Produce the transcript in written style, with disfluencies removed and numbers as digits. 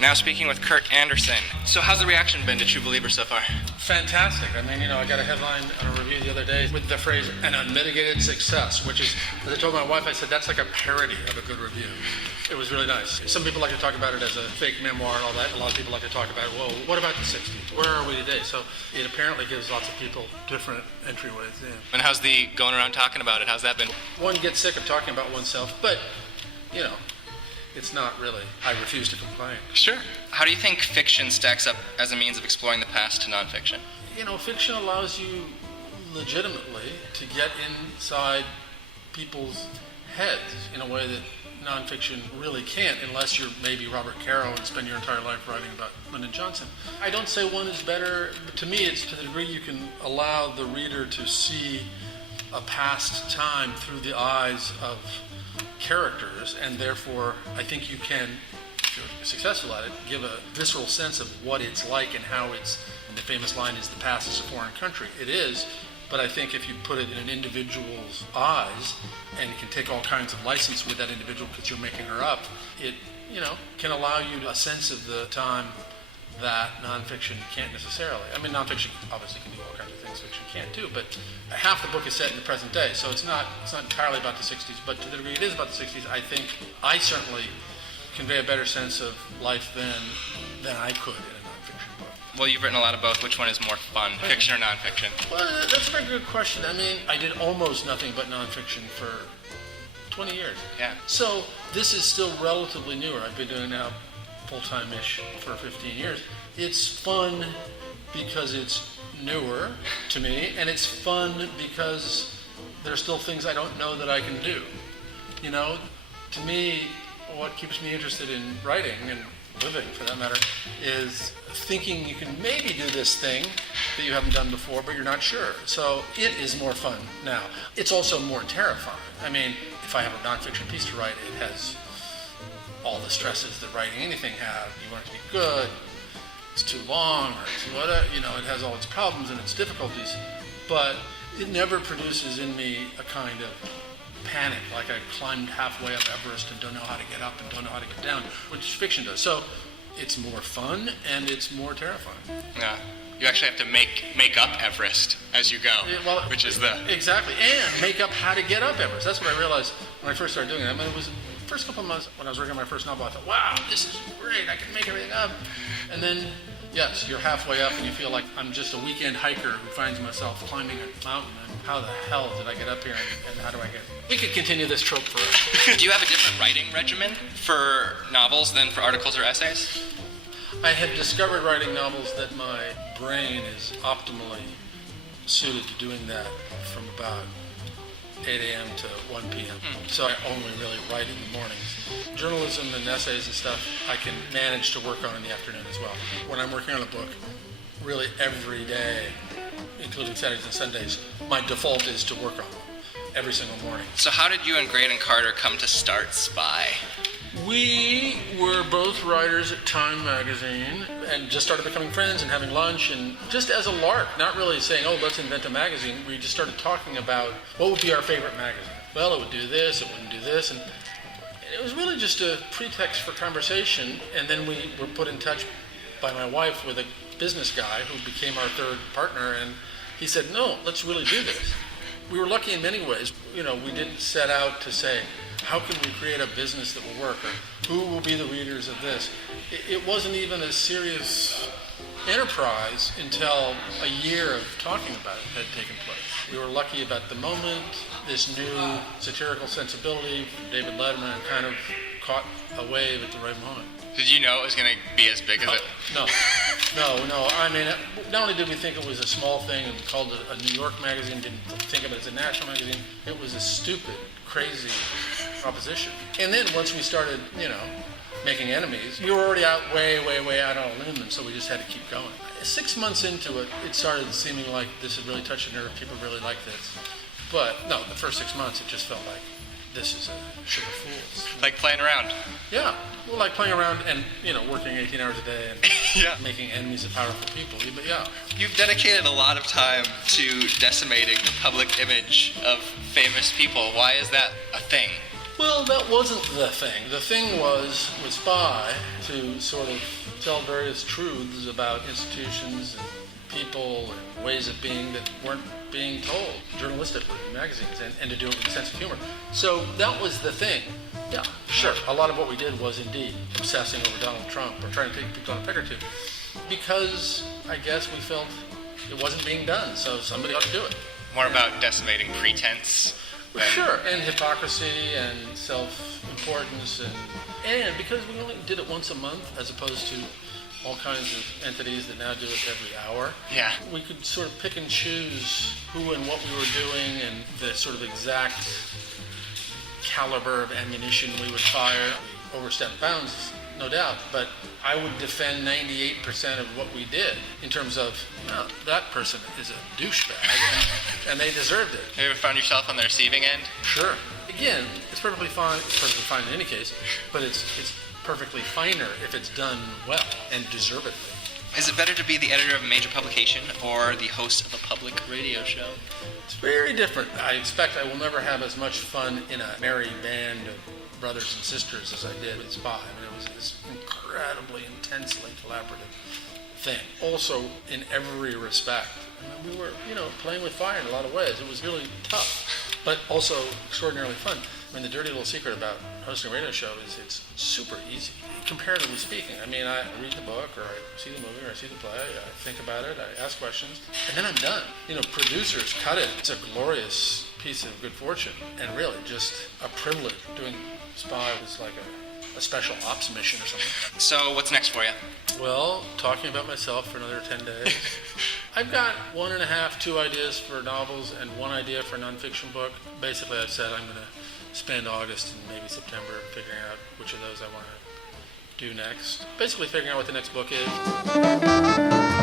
Now speaking with Kurt Andersen. So how's the reaction been to True Believer so far? Fantastic. I mean, I got a headline on a review the other day with the phrase, an unmitigated success, which is, as I told my wife, I said, that's like a parody of a good review. It was really nice. Some people like to talk about it as a fake memoir and all that. A lot of people like to talk about, well, what about the 60s? Where are we today? So it apparently gives lots of people different entryways in. And how's the going around talking about it? How's that been? One gets sick of talking about oneself, but, it's not really. I refuse to complain. Sure. How do you think fiction stacks up as a means of exploring the past to nonfiction? Fiction allows you legitimately to get inside people's heads in a way that nonfiction really can't, unless you're maybe Robert Caro and spend your entire life writing about Lyndon Johnson. I don't say one is better, but to me it's to the degree you can allow the reader to see a past time through the eyes of characters, and therefore I think you can, if you're successful at it, give a visceral sense of what it's like and how it's, and the famous line is, the past is a foreign country. It is, but I think if you put it in an individual's eyes and you can take all kinds of license with that individual because you're making her up, it, can allow you a sense of the time that nonfiction can't necessarily. I mean, nonfiction obviously can do all kinds of things fiction can't do, but half the book is set in the present day, so it's not entirely about the 60s, but to the degree it is about the 60s, I think I certainly convey a better sense of life then than I could in a nonfiction book. Well, you've written a lot of both. Which one is more fun, fiction or nonfiction? Well, that's a very good question. I mean, I did almost nothing but nonfiction for 20 years. Yeah. So this is still relatively newer. I've been doing it now full-time-ish for 15 years. It's fun because it's newer to me, and it's fun because there are still things I don't know that I can do. To me, what keeps me interested in writing and living, for that matter, is thinking you can maybe do this thing that you haven't done before, but you're not sure. So it is more fun now. It's also more terrifying. I mean, if I have a nonfiction piece to write, it has all the stresses that writing anything have. You want it to be good, it's too long, or it's whatever, it has all its problems and its difficulties, but it never produces in me a kind of panic, like I climbed halfway up Everest and don't know how to get up and don't know how to get down, which fiction does. So it's more fun and it's more terrifying. Yeah. You actually have to make up Everest as you go, which is Exactly, and make up how to get up Everest. That's what I realized when I first started doing it. I mean, it was the first couple of months when I was working on my first novel, I thought, wow, this is great, I can make everything up. And then, yes, you're halfway up and you feel like I'm just a weekend hiker who finds myself climbing a mountain, and how the hell did I get up here, and how do I get... We could continue this trope forever. Do you have a different writing regimen for novels than for articles or essays? I have discovered writing novels that my brain is optimally suited to doing that from about 8 a.m. to 1 p.m. So I only really write in the mornings. Journalism and essays and stuff I can manage to work on in the afternoon as well. When I'm working on a book, really every day, including Saturdays and Sundays, my default is to work on them every single morning. So how did you and Graydon Carter come to start Spy? We were both writers at Time magazine and just started becoming friends and having lunch, and just as a lark, not really saying, oh, let's invent a magazine. We just started talking about what would be our favorite magazine. Well, it would do this, it wouldn't do this, and it was really just a pretext for conversation. And then we were put in touch by my wife with a business guy who became our third partner, and he said, no, let's really do this. We were lucky in many ways. We didn't set out to say, how can we create a business that will work, or who will be the readers of this? It wasn't even a serious enterprise until a year of talking about it had taken place. We were lucky about the moment. This new satirical sensibility from David Letterman kind of caught a wave at the right moment. Did you know it was going to be as big as it? No. I mean, not only did we think it was a small thing and called it a New York magazine, didn't think of it as a national magazine, it was a stupid, crazy proposition. And then once we started, making enemies, we were already out way out on a limb, and so we just had to keep going. 6 months into it, it started seeming like this had really touched a nerve, people really like this. But no, the first 6 months, it just felt like this is a sugar fools. Like playing around. Yeah, well, like playing around and, working 18 hours a day and making enemies of powerful people. But yeah. You've dedicated a lot of time to decimating the public image of famous people. Why is that a thing? Well, Well, that wasn't the thing. The thing was with Spy to sort of tell various truths about institutions and people and ways of being that weren't being told journalistically in magazines, and to do it with a sense of humor. So that was the thing. Yeah, sure. A lot of what we did was indeed obsessing over Donald Trump or trying to take people on a peg or two, because I guess we felt it wasn't being done, so somebody ought to do it. More about decimating pretense. Sure, and hypocrisy and self-importance, and because we only did it once a month as opposed to all kinds of entities that now do it every hour. Yeah. We could sort of pick and choose who and what we were doing and the sort of exact caliber of ammunition we would fire. We overstepped bounds, no doubt, but I would defend 98% of what we did in terms of, no, that person is a douchebag and they deserved it. Have you ever found yourself on the receiving end? Sure. Again, it's perfectly fine. It's perfectly fine in any case, but it's perfectly finer if it's done well and deservedly. Is it better to be the editor of a major publication or the host of a public radio show? It's very different. I expect I will never have as much fun in a merry band of brothers and sisters as I did with Spy. I mean, it was this incredibly, intensely collaborative thing. Also, in every respect. I mean, we were, playing with fire in a lot of ways. It was really tough, but also extraordinarily fun. I mean, the dirty little secret about hosting a radio show is it's super easy, comparatively speaking. I mean, I read the book, or I see the movie, or I see the play, I think about it, I ask questions, and then I'm done. Producers cut it. It's a glorious piece of good fortune, and really just a privilege. Doing Spy was like a special ops mission or something. So what's next for you? Well, talking about myself for another 10 days. I've got 2 ideas for novels and 1 idea for a nonfiction book. Basically, I've said I'm going to spend August and maybe September figuring out which of those I want to do next. Basically figuring out what the next book is.